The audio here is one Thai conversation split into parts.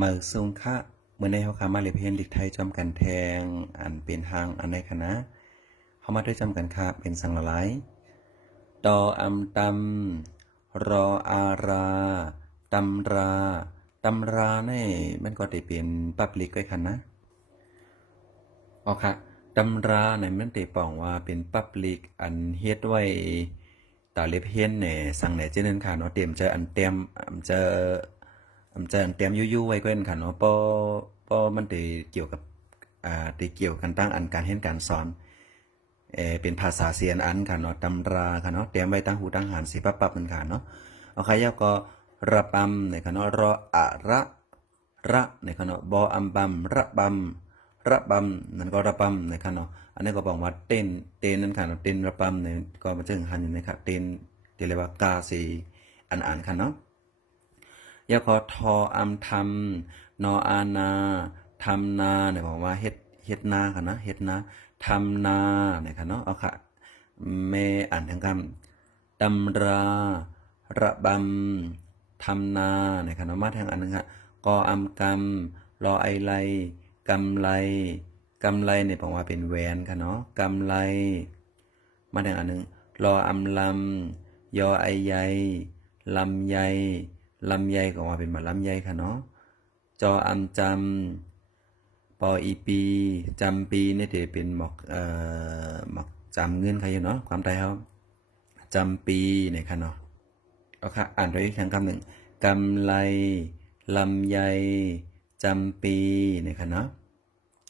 มือซุงคะเมื่อในเฮาคามาเรียเพียนลิกไทยจอมกันแทง อันเป็นทางอันในคณะเฮามาด้วยจำกันค่ะเป็นสังละลายตออำตำรออาราตำราตำราเนี่ยมันก็ได้เป็นปับลิกไว้คันนะอ๋อค่ะตำราเนี่ยมันได้ปองว่าเป็นปับลิกอันเฮ็ดไว้ตาเล็บเฮียนเนี่ยสั่งไหนเจนันค่ะเนาะเตรียมเจออันเตรียมอันเจอ อำจะเตรียมยู่ๆไว้ก่อนค่ะเนาะปอปอมันได้เกี่ยวกับอ่าได้เกี่ยวกันตั้งอันการเรียนการสอนเอเป็นภาษาเสียนอันค่ะเนาะตำราค่ะเนาะเตรียมไว้ตั้งหูตั้งหานสิปับปับมันค่ะเนาะเอาใครยาวก็ระบำในค่ะเนาะรออะระระในค่ะเนาะบออัมบัมระบำระบำนั่นก็ระบำในค่ะเนาะอันนี้ก็บอกว่าเต้นเต้นนั่นค่ะเนาะเต้นระบำเนี่ยก็มาจึงหันอยู่นะครับเต้นเรียกว่า กาสีอันอ่านค่ะเนาะ ยาคอทออัมทำนออานาทำนาเนี่ยบอกว่าเฮ็ดเฮ็ดนาค่ะนะเฮ็ดนาทำนาเนี่ยค่ะเนาะเอาค่ะแม่อ่านทั้งคำตำราระบำทำนาเนี่ยค่ะเนาะมาทางอันนึงค่ะกออัมกำรอไอไลกำไรกำไรเนี่ยบอกว่าเป็นแหวนค่ะเนาะกำไรมาทางอันนึงรออำลำยอไอใยลำไย ลำไยก็มาเป็นหมาลำไยค่ะเนาะจออำจำปออีปีจำปีนี่ถือเป็นหมอกเอ่อหมอกจำเงินใค่ะอยู่เนาะความไทยเขาจำปีเนี่ยค่ะเนาะเอาค่ะอ่านด้วยครั้งคำหนึ่งกำไรลำไยจำปีเนี่ยค่ะเนาะ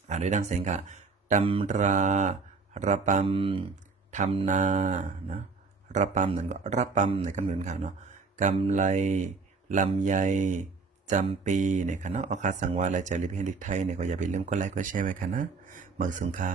อ่านด้วยดังเสียงกะตำราระบำทำนานะระบำนั่นก็ระบำในคำเหมือนกันเนาะกำไร ลำไยจำปีเนี่ยค่ะเนาะเอาคาสังวาและจาริพิเฮลิกไทยเนี่ยก็อย่าไปลืมกดไลค์กดแชร์ไว้ค่ะนะเมื่องสุงค่า